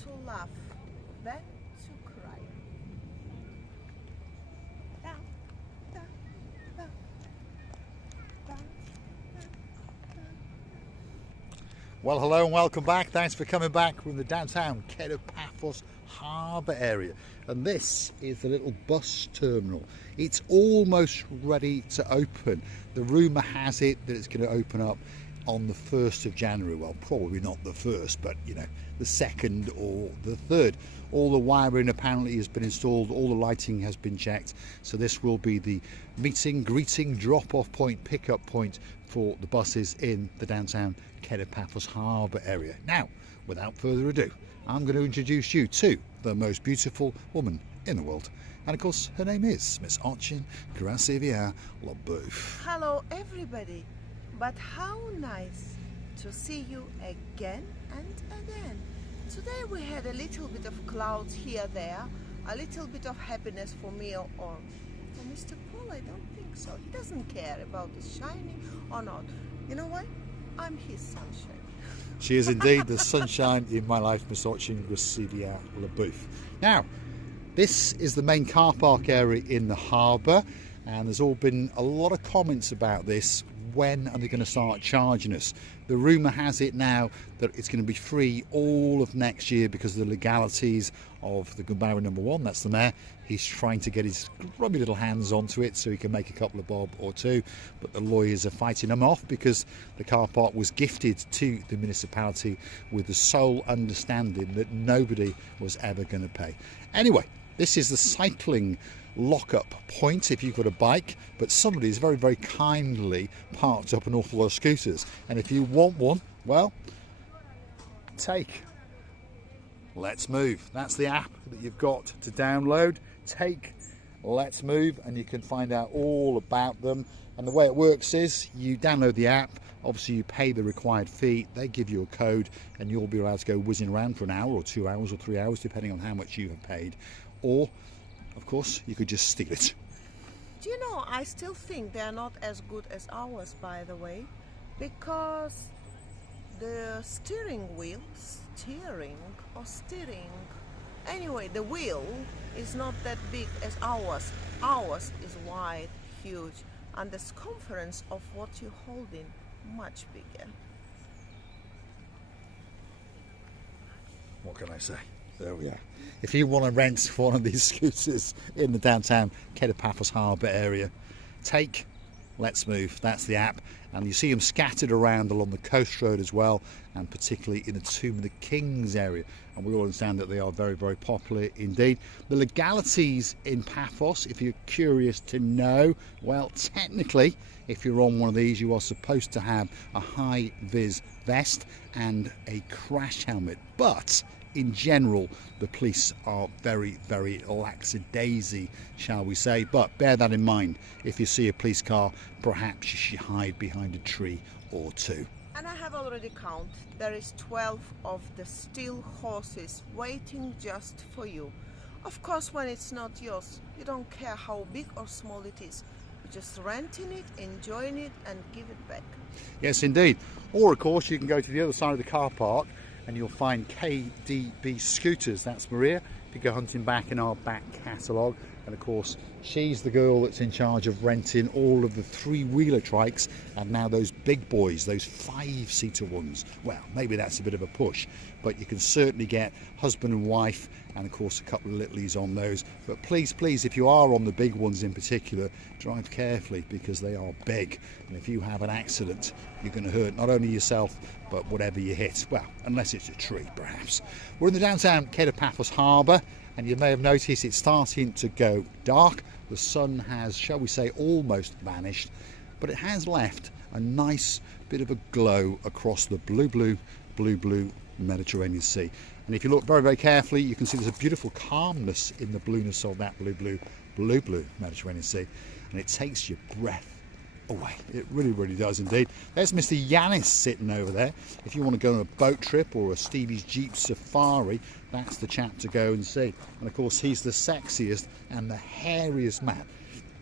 to laugh, then to cry. Da, da, da, da, da, da. Well, hello and welcome back. Thanks for coming back from the downtown Kato Paphos Harbour area. And this is the little bus terminal. It's almost ready to open. The rumour has it that it's going to open up on the 1st of January. Well, probably not the 1st, but you know, the 2nd or the 3rd. All the wiring apparently has been installed, all the lighting has been checked. So this will be the meeting, greeting, drop-off point, pick-up point for the buses in the downtown Kato Paphos Harbour area. Now, without further ado, I'm going to introduce you to the most beautiful woman in the world. And of course, her name is Miss Ochin Gracevia Labouf. Hello everybody, but how nice to see you again and again. Today we had a little bit of clouds here, there, a little bit of happiness for me or for Mr. Paul. I don't think so. He doesn't care about the shining or not. You know what? I'm his sunshine. She is indeed the sunshine in my life, Miss Ochin Gracevia Labouf. Now, this is the main car park area in the harbour, and there's all been a lot of comments about this. When are they going to start charging us? The rumour has it now that it's going to be free all of next year because of the legalities of the Gambaro #1, that's the mayor. He's trying to get his grubby little hands onto it so he can make a couple of bob or two, but the lawyers are fighting him off because the car park was gifted to the municipality with the sole understanding that nobody was ever going to pay. Anyway, this is the cycling lock-up point if you've got a bike, but somebody's very, very kindly parked up an awful lot of scooters, and if you want one, well, take Let's Move. That's the app that you've got to download. Take Let's Move, and you can find out all about them. And the way it works is you download the app, obviously you pay the required fee, they give you a code, and you'll be allowed to go whizzing around for an hour or 2 hours or 3 hours depending on how much you have paid. Or of course, you could just steal it. Do you know, I still think they're not as good as ours, by the way, because the steering, anyway, the wheel is not that big as ours. Ours is wide, huge, and the circumference of what you're holding much bigger. What can I say? There we are. If you want to rent one of these scooters in the downtown Kato Paphos Harbour area, take Let's Move. That's the app, and you see them scattered around along the coast road as well, and particularly in the Tomb of the Kings area, and we all understand that they are very, very popular indeed. The legalities in Paphos, if you're curious to know, well, technically if you're on one of these you are supposed to have a high vis vest and a crash helmet, but in general the police are very, very lackadaisy, shall we say. But bear that in mind, if you see a police car, perhaps you should hide behind a tree or two. And I have already counted. There is 12 of the steel horses waiting just for you. Of course, when it's not yours, you don't care how big or small it is. You're just renting it, enjoying it, and give it back. Yes, indeed. Or of course you can go to the other side of the car park and you'll find KDB Scooters. That's Maria. If you go hunting back in our back catalogue, and of course she's the girl that's in charge of renting all of the three-wheeler trikes, and now those big boys, those 5-seater ones. Well, maybe that's a bit of a push, but you can certainly get husband and wife, and of course a couple of littlies on those. But please, please, if you are on the big ones in particular, drive carefully because they are big, and if you have an accident you're going to hurt not only yourself but whatever you hit, well, unless it's a tree perhaps. We're in the downtown Kato Paphos Harbour, and you may have noticed it's starting to go dark. The sun has, shall we say, almost vanished, but it has left a nice bit of a glow across the blue Mediterranean Sea. And if you look very, very carefully, you can see there's a beautiful calmness in the blueness of that blue Mediterranean Sea, and it takes your breath away. It really, really does indeed. There's Mr. Yanis sitting over there. If you want to go on a boat trip or a Stevie's Jeep safari, that's the chap to go and see. And of course he's the sexiest and the hairiest man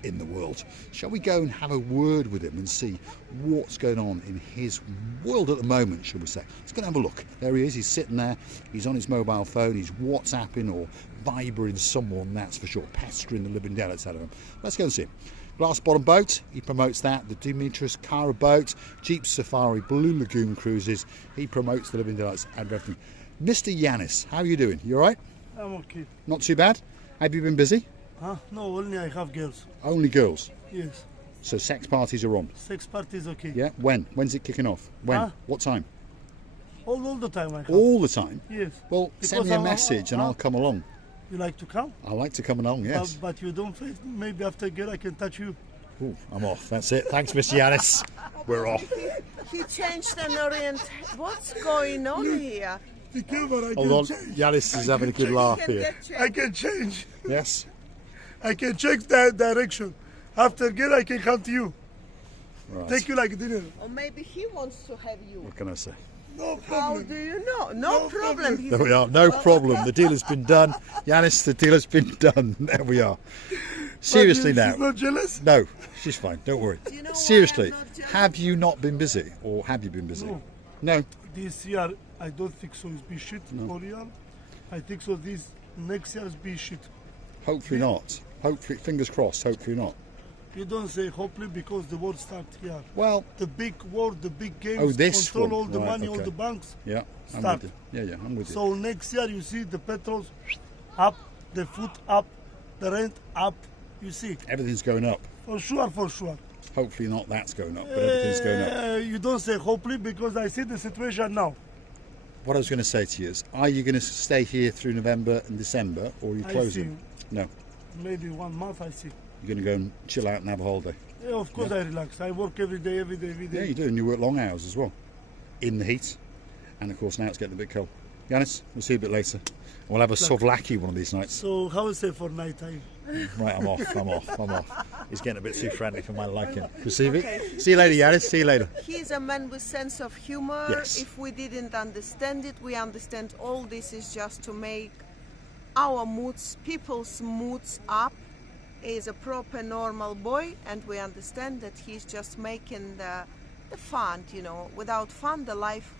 in the world. Shall we go and have a word with him and see what's going on in his world at the moment, shall we say? Let's go and have a look. There he is, he's sitting there, he's on his mobile phone, he's WhatsApping or Vibering someone, that's for sure, pestering the living daylights out of him. Let's go and see him. Glass Bottom Boat, he promotes that. The Dimitris Kara Boat, Jeep Safari, Blue Lagoon Cruises, he promotes the living daylights out of everything. Mr. Yanis, how are you doing? You alright? I'm okay. Not too bad? Have you been busy? Huh? No, only I have girls. Only girls? Yes. So sex parties are on? Sex party is okay. Yeah, when? When's it kicking off? When? Huh? What time? All the time I have. All the time? Yes. Well, send me a message and I'll come along. You like to come? I like to come along, yes. But you don't face me. Maybe after girl I can touch you. Ooh, I'm off. That's it. Thanks, Mr. Yanis. We're off. He changed an orient. What's going on here? The camera, I Hold on. can change. Yanis is having a good laugh here. I can change. Yes? I can change that direction. After girl I can come to you. Right. Take you like dinner. Or maybe he wants to have you. What can I say? No How problem. do you know? No problem. He's- There we are. No problem. The deal has been done. Yanis, the deal has been done. There we are. Seriously But now. she's not jealous? No, she's fine. Don't worry. Do you know why Seriously, I'm not jealous? have you not been busy? Or have you been busy? No. No? This year I don't think so. It's be shit for year. I think so. This next year is be shit. Hopefully not. Hopefully, fingers crossed, hopefully not. You don't say hopefully because the war starts here. Well, The big war, the big games, Oh, this control one. all the Right, money, all okay. the banks. yeah, I'm Start. with you. Yeah, I'm with you. So next year you see the petrol up, the food up, the rent up. You see, Everything's going up. for sure, for sure. Hopefully not that's going up, but everything's going up. You don't say hopefully because I see the situation now. What I was going to say to you is, are you going to stay here through November and December, or are you I closing? No, Maybe 1 month I see. you're going to go and chill out and have a holiday. Yeah, of course I relax. I work every day, every day, every Yeah, day. you do, and you work long hours as well, in the heat. And of course now it's getting a bit cold. Yanis, we'll see you a bit later. We'll have a souvlaki one of these nights. So how is it for night time? Right, I'm off. He's getting a bit too friendly for my liking. Receive it. See you later, Yanis. See you later. He's a man with sense of humor. Yes. If we didn't understand it, we understand all this is just to make our moods, people's moods up. He's a proper normal boy, and we understand that he's just making the fun, you know. Without fun, the life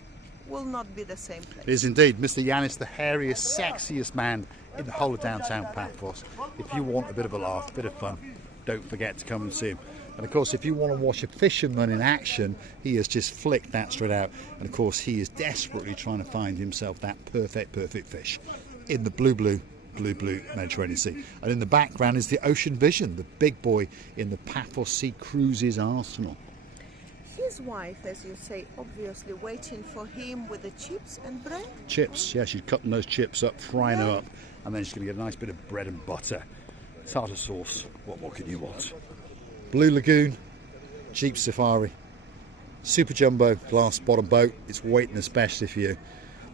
will not be the same place. It is indeed Mr. Yanis, the hairiest, sexiest man in the whole of downtown Paphos. If you want a bit of a laugh, a bit of fun, don't forget to come and see him. And of course, if you want to watch a fisherman in action, he has just flicked that straight out. And of course, he is desperately trying to find himself that perfect fish in the blue Mediterranean Sea. And in the background is the Ocean Vision, the big boy in the Paphos Sea Cruises arsenal. His wife, as you say, obviously waiting for him with the chips and bread. Chips, yeah, she's cutting those chips up, frying them up, and then she's going to get a nice bit of bread and butter. Tartar sauce, what more can you want? Blue Lagoon, Jeep Safari, Super Jumbo Glass Bottom Boat. It's waiting especially for you.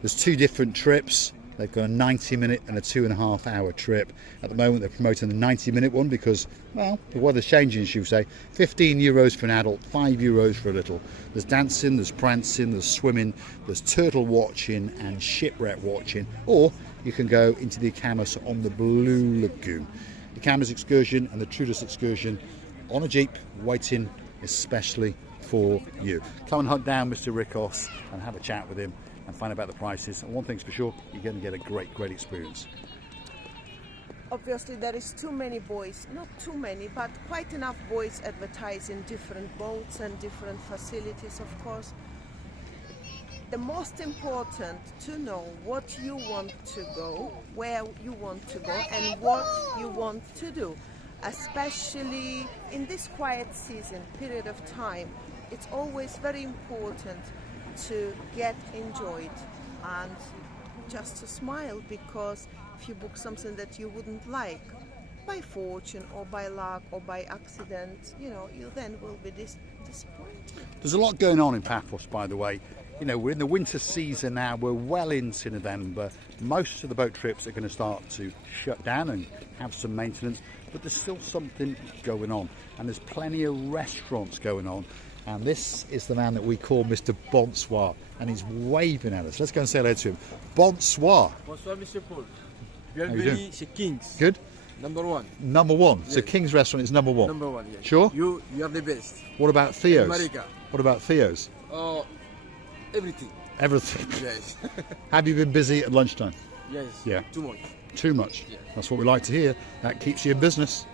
There's 2 different trips. They've got a 90-minute and a 2.5-hour trip. At the moment, they're promoting the 90-minute one because, well, the weather's changing, should we say. 15 euros for an adult, 5 euros for a little. There's dancing, there's prancing, there's swimming, there's turtle watching and shipwreck watching. Or you can go into the Camus on the Blue Lagoon. The Camus excursion and the Trudus excursion on a Jeep, waiting especially for you. Come and hunt down Mr. Rikos and have a chat with him and find out about the prices. And one thing's for sure, you're going to get a great experience. Obviously, there is too many boys, not too many, but quite enough boys advertising different boats and different facilities, of course. The most important to know what you want to go, where you want to go, and what you want to do. Especially in this quiet season, period of time, it's always very important to get enjoyed and just to smile, because if you book something that you wouldn't like by fortune or by luck or by accident, you know, you then will be disappointed. There's a lot going on in Paphos, by the way. You know, we're in the winter season now, we're well into November. Most of the boat trips are going to start to shut down and have some maintenance, but there's still something going on, and there's plenty of restaurants going on. And this is the man that we call Mr. Bonsoir, and he's waving at us. Let's go and say hello to him. Bonsoir. Bonsoir, Mr. Paul. How you Bienvenue chez Kings. Good? Number one. Number one. So Yes. King's Restaurant is number one. Number one, yes. Sure? You are the best. What about Theo's? Marika. What about Theo's? Everything. Everything. Yes. Have you been busy at lunchtime? Yes. Yeah. Too much. Too much. Yeah. That's what we like to hear. That keeps you in business.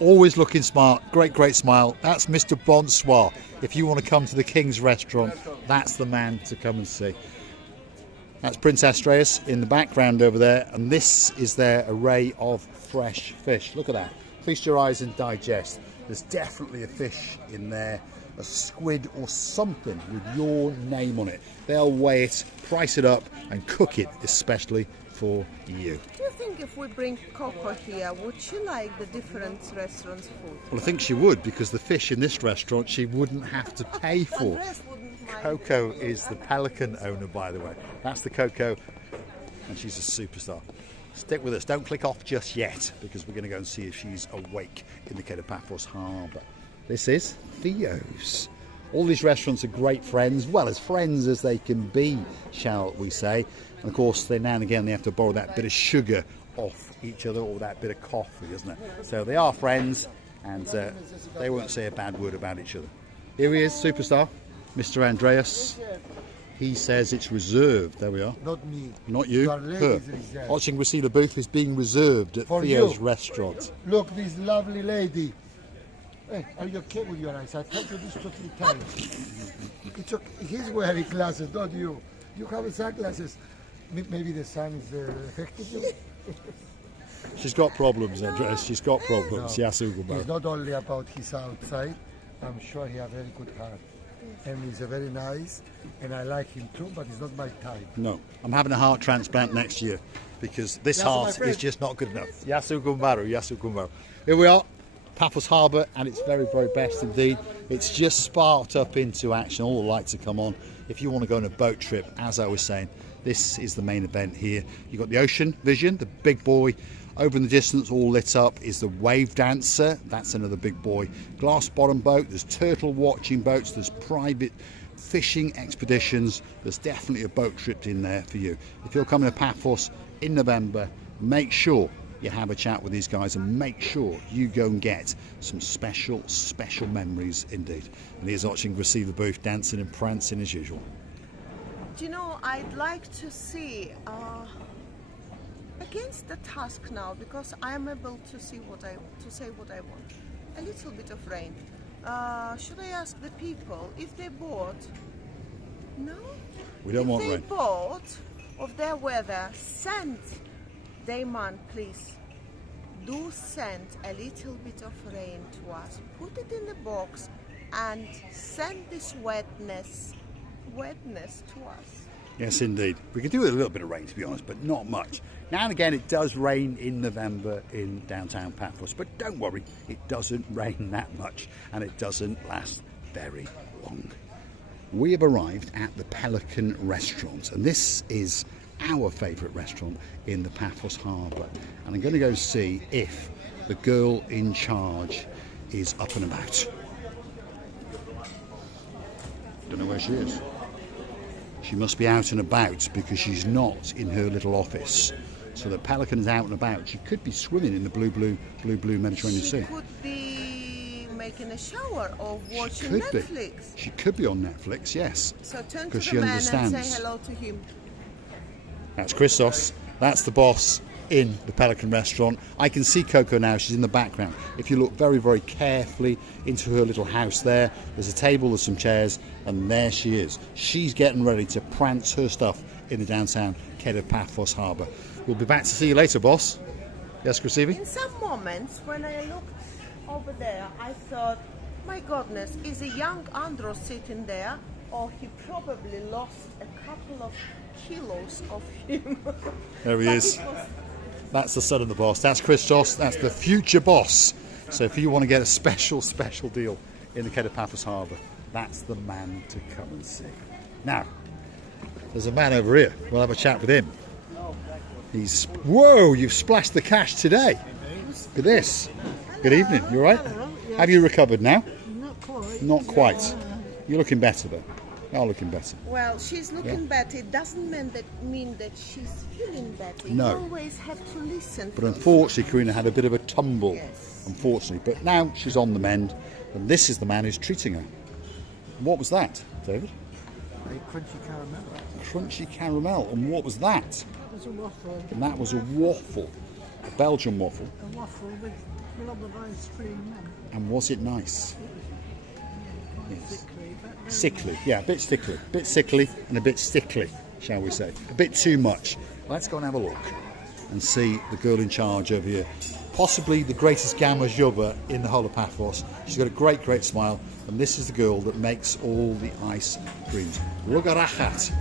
Always looking smart. Great smile. That's Mr. Bonsoir. If you want to come to the King's Restaurant, that's the man to come and see. That's Prince Astraeus in the background over there, and this is their array of fresh fish. Look at that. Feast your eyes and digest. There's definitely a fish in there, a squid or something with your name on it. They'll weigh it, price it up, and cook it especially for you. Do you think if we bring Coco here, would she like the different restaurants' food? Well, I think she would, because the fish in this restaurant she wouldn't have to pay for. Andres wouldn't mind. Coco is the Pelican owner, by the way. That's the Coco, and she's a superstar. Stick with us. Don't click off just yet, because we're going to go and see if she's awake in the Kato Paphos Harbour. This is Theo's. All these restaurants are great friends, well, as friends as they can be, shall we say. And of course, they now and again they have to borrow that bit of sugar off each other, or that bit of coffee, isn't it? So they are friends, and they won't say a bad word about each other. Here he is, superstar, Mr. Andreas. He says it's reserved. There we are. Not me. Not you. Your lady Her. is reserved. Watching receive the booth is being reserved at For Theo's you. restaurant. Look, this lovely lady. Hey, are you okay with your eyes? I told you this 2 3 times. It's okay. He's wearing glasses, not you. You have sunglasses. Maybe the sun is affecting you. She's got problems, Andreas. She's got problems. No. Yes, Ugo. It's not only about his outside. I'm sure he has very good heart. And he's a very nice, and I like him too, but he's not my type. No, I'm having a heart transplant next year because this Yes, my heart friend. is just not good enough. Yasu Gumbaru, Yasu Gumbaru. Here we are, Paphos Harbour, and it's very best indeed. It's just sparked up into action. All the lights have come on. If you want to go on a boat trip, as I was saying, this is the main event here. You've got the ocean vision, the big boy. Over in the distance, all lit up, is the Wave Dancer. That's another big boy. Glass bottom boat. There's turtle watching boats. There's private fishing expeditions. There's definitely a boat trip in there for you. If you're coming to Paphos in November, make sure you have a chat with these guys and make sure you go and get some special memories indeed. And here's watching receive the booth, dancing and prancing as usual. Do you know, I'd like to see against the task now, because I am able to say what I want. A little bit of rain. Should I ask the people if they bought? No. We don't want If they rain. bought of their weather, send Damon, please. Do send a little bit of rain to us. Put it in the box and send this wetness to us. Yes, indeed. We could do with a little bit of rain, to be honest, but not much. Now and again, it does rain in November in downtown Paphos, but don't worry, it doesn't rain that much, and it doesn't last very long. We have arrived at the Pelican Restaurant, and this is our favourite restaurant in the Paphos Harbour. And I'm going to go see if the girl in charge is up and about. Don't know where she is. She must be out and about because she's not in her little office. So the Pelican is out and about. She could be swimming in the blue Mediterranean Sea. She could be making a shower or watching Could be. Netflix. She could be on Netflix, yes. So turn to 'Cause the she man understands. and say hello to him. That's Christos. That's the boss in the Pelican Restaurant. I can see Coco now. She's in the background. If you look very carefully into her little house there, there's a table, there's some chairs, and there she is. She's getting ready to prance her stuff in the downtown Kato Paphos Harbour. We'll be back to see you later, boss. Yes, Krasivi? In some moments, when I looked over there, I thought, my goodness, is a young Andros sitting there, or he probably lost a couple of kilos of him. There he But is. it was- That's the son of the boss. That's Christos. That's the future boss. So if you want to get a special deal in the Kato Paphos Harbour, that's the man to come and see. Now, there's a man over here. We'll have a chat with him. Whoa, you've splashed the cash today. Look at this. Good evening. You all right? Have you recovered now? Not quite. Not quite. You're looking better though. They are looking better. Well, she's looking better. It doesn't mean that she's feeling better. No. You always have to listen. But unfortunately, Karina had a bit of a tumble. Yes. Unfortunately. But now she's on the mend. And this is the man who's treating her. What was that, David? A crunchy caramel. Crunchy caramel. And what was that? That was a waffle. And that was a waffle. A Belgian waffle. A waffle with a lot of ice cream. And was it nice? Yes. Sickly, yeah, a bit sickly and a bit stickly, shall we say. A bit too much. Let's go and have a look and see the girl in charge over here. Possibly the greatest gamma jubber in the whole of Paphos. She's got a great, great smile, and this is the girl that makes all the ice creams. Rugarachat.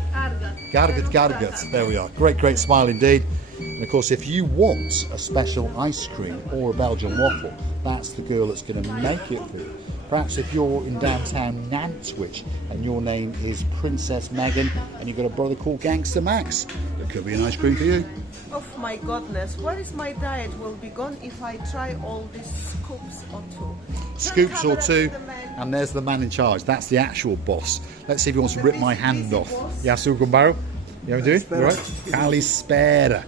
Gargat. There we are. Great, great smile indeed. And of course, if you want a special ice cream or a Belgian waffle, that's the girl that's going to make it for you. Perhaps if you're in downtown Nantwich and your name is Princess Megan and you've got a brother called Gangster Max, there could be an ice cream for you. Oh my goodness, what is my diet will be gone if I try all these scoops or two. Scoops or two, and there's the man in charge. That's the actual boss. Let's see if he wants to rip my hand off. Yasu Gumbaro? You know what I'm doing? All right? Kalispera.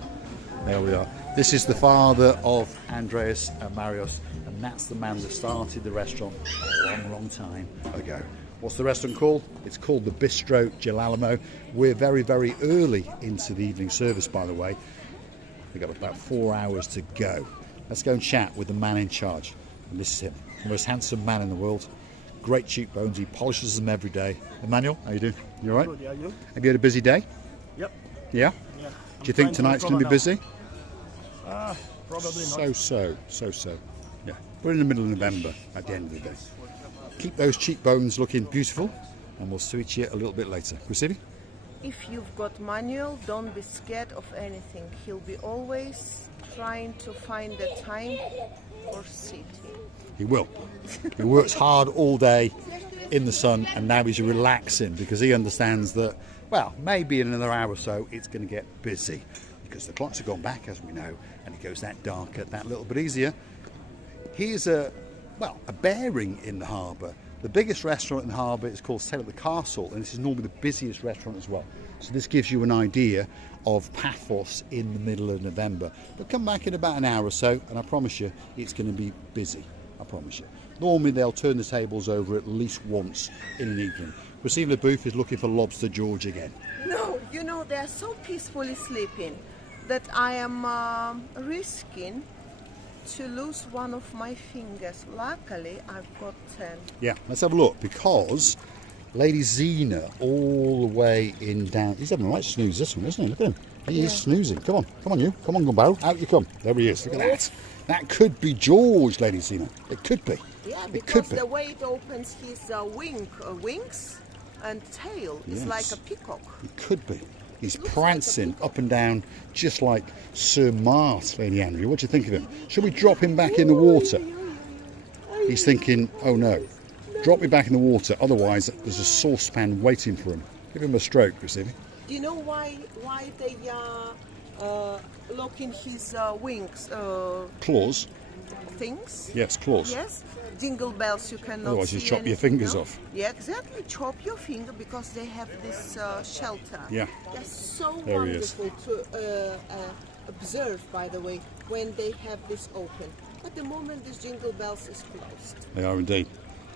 There we are. This is the father of Andreas and Marios, and that's the man that started the restaurant a long, long time ago. What's the restaurant called? It's called the Bistro Galo. We're very, very early into the evening service, by the way. We've got about 4 hours to go. Let's go and chat with the man in charge. And this is him, the most handsome man in the world. Great cheekbones, he polishes them every day. Emmanuel, how you doing? You all right? Good, yeah, you? Have you had a busy day? Yep. Yeah? Yeah. Do you think tonight's going to be busy? Probably not. So. Yeah. We're in the middle of November at the end of the day. Keep those cheekbones looking beautiful, and we'll switch you a little bit later. Receiving? If you've got Manuel, don't be scared of anything. He'll be always trying to find the time for sitting. He will. He works hard all day in the sun, and now he's relaxing because he understands that, well, maybe in another hour or so it's going to get busy because the clocks have gone back, as we know, and it goes that darker, that little bit easier. Here's a bearing in the harbour. The biggest restaurant in the harbour is called Sail at the Castle, and this is normally the busiest restaurant as well. So this gives you an idea of Paphos in the middle of November. But come back in about an hour or so, and I promise you, it's going to be busy. I promise you. Normally they'll turn the tables over at least once in an evening. Receiving the booth is looking for Lobster George again. No, you know, they're so peacefully sleeping that I am risking to lose one of my fingers. Luckily, I've got 10. Yeah, let's have a look, because Lady Zena all the way in down. He's having a right snooze, this one, isn't he? Look at him. He is snoozing. Come on, you. Come on, Gumbaro. Out you come. There he is. Look at that. That could be George, Lady Zena. It could be. Yeah, it because could be. the way it opens his wings and tail is like a peacock. It could be. He's prancing up and down just like Sir Mars, Lady Andrew. What do you think of him? Should we drop him back in the water? He's thinking, oh no, drop me back in the water, otherwise there's a saucepan waiting for him. Give him a stroke, Receiving. Do you know why they lock in his wings? Claws? Things? Yes, claws. Yes. Jingle bells, you cannot Otherwise you see chop your anything, fingers no? off. Yeah, exactly. Chop your finger because they have this shelter. Yeah. They're so There he is. wonderful to observe, by the way, when they have this open. At the moment, this jingle bells is closed. They are indeed.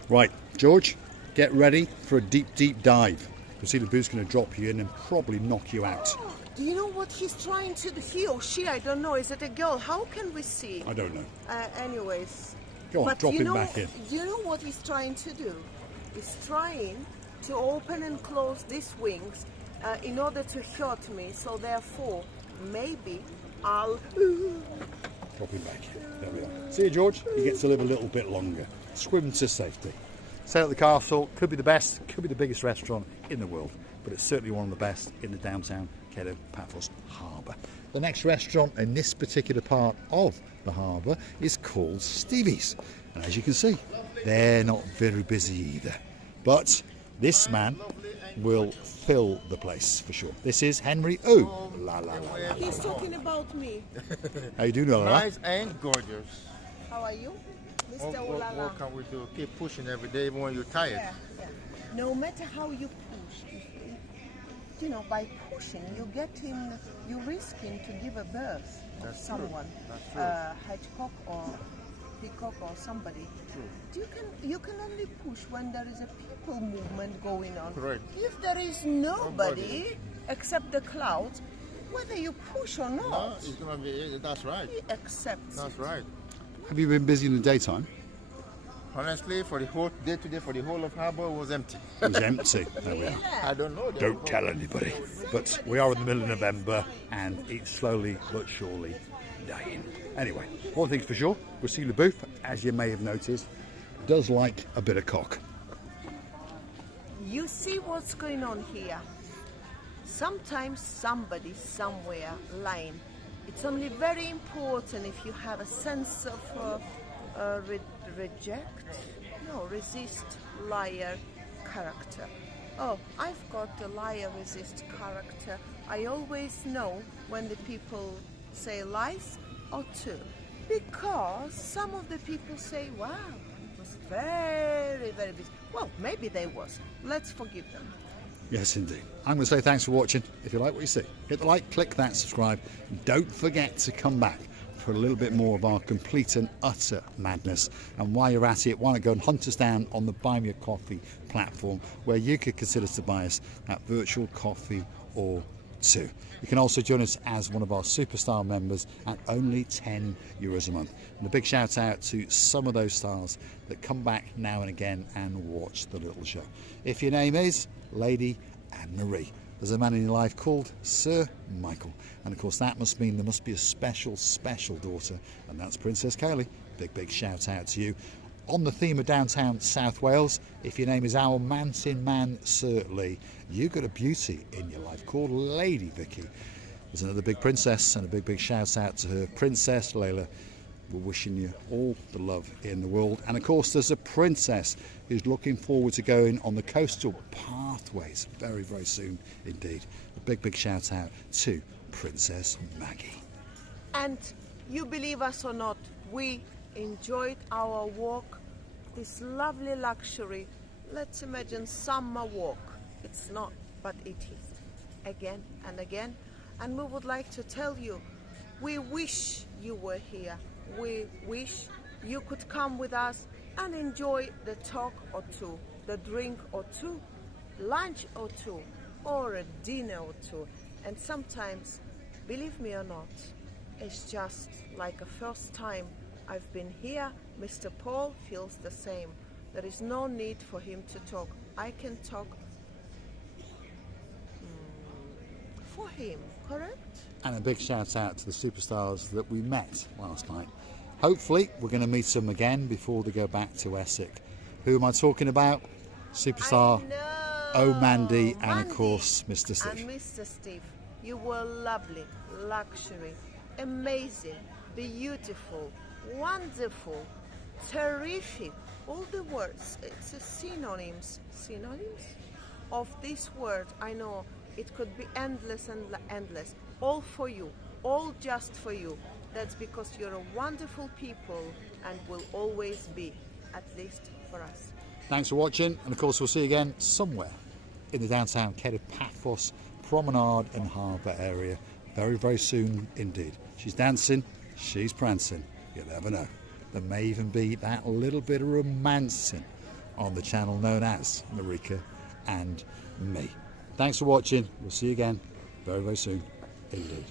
Right, George, get ready for a deep, deep dive. You'll see the boot's going to drop you in and probably knock you out. Do you know what he's trying to do? He or she, I don't know. Is it a girl? How can we see? I don't know. Anyways. Go on, But drop you him know, back in. You know what he's trying to do? He's trying to open and close these wings in order to hurt me. So therefore, maybe I'll... Drop him back in. There we are. See you, George. He gets to live a little bit longer. Swim to safety. Sail at the Castle could be the best, could be the biggest restaurant in the world, but it's certainly one of the best in the downtown Kato Paphos Harbour. The next restaurant in this particular part of the harbour is called Stevie's, and as you can see, they're not very busy either. But this man will fill the place for sure. This is Henry O. La la la. He's talking about me. How you doing, La la? Nice and gorgeous. How are you? Mr. What Olala. can we do? Keep pushing every day even when you're tired. Yeah. No matter how you push, You know, by pushing, you risking to give a birth to That's someone, true. That's true. hedgehog or peacock or somebody. True. You can only push when there is a people movement going on. Correct. If there is nobody except the clouds, whether you push or No, not, it's gonna be. That's right. he accepts. That's right. Have you been busy in the daytime? Honestly, for the whole day today, for the whole of Harbour, was empty. It was empty. There we are. I don't know. Don't tell anybody. But we are in the middle of November and it's slowly but surely dying. Anyway, one thing's for sure, Lucille Booth, as you may have noticed, does like a bit of cock. You see what's going on here. Sometimes somebody somewhere lying. It's only very important if you have a sense of resist liar character. Oh, I've got the liar resist character. I always know when the people say lies or two, because some of the people say, wow, it was very, very busy. Well, maybe they was. Let's forgive them. Yes, indeed. I'm going to say thanks for watching. If you like what you see, hit the like, click that, subscribe. And don't forget to come back for a little bit more of our complete and utter madness. And while you're at it, why not go and hunt us down on the Buy Me a Coffee platform, where you could consider to buy us that virtual coffee or two. You can also join us as one of our superstar members at only €10 a month. And a big shout out to some of those stars that come back now and again and watch the little show. If your name is Lady Anne Marie, there's a man in your life called Sir Michael. And of course that must mean there must be a special, special daughter, and that's Princess Kaylee. Big shout out to you. On the theme of downtown South Wales, if your name is our Mountain Man Sir Lee, you got a beauty in your life called Lady Vicky. There's another big princess, and a big shout out to her, Princess Layla. We're wishing you all the love in the world. And of course there's a princess who's looking forward to going on the coastal pathways very, very soon indeed. A big shout out to Princess Maggie. And you believe us or not, we enjoyed our walk, this lovely luxury. Let's imagine summer walk. It's not, but it is. Again and again. And we would like to tell you, we wish you were here. We wish you could come with us and enjoy the talk or two, the drink or two, lunch or two, or a dinner or two. And sometimes, believe me or not, it's just like a first time I've been here. Mr. Paul feels the same. There is no need for him to talk. I can talk for him, correct? And a big shout out to the superstars that we met last night. Hopefully we're going to meet them again before they go back to Essex. Who am I talking about? Superstar Mandy and of course Mr. Steve. And Mr. Steve, you were lovely, luxury, amazing, beautiful, wonderful, terrific. All the words, it's a synonyms of this word. I know it could be endless and endless. All for you, all just for you. That's because you're a wonderful people and will always be, at least for us. Thanks for watching, and of course we'll see you again somewhere in the downtown Kato Paphos Promenade and Harbour area very, very soon indeed. She's dancing, she's prancing, you never know. There may even be that little bit of romancing on the channel known as Marika and me. Thanks for watching, we'll see you again very, very soon indeed.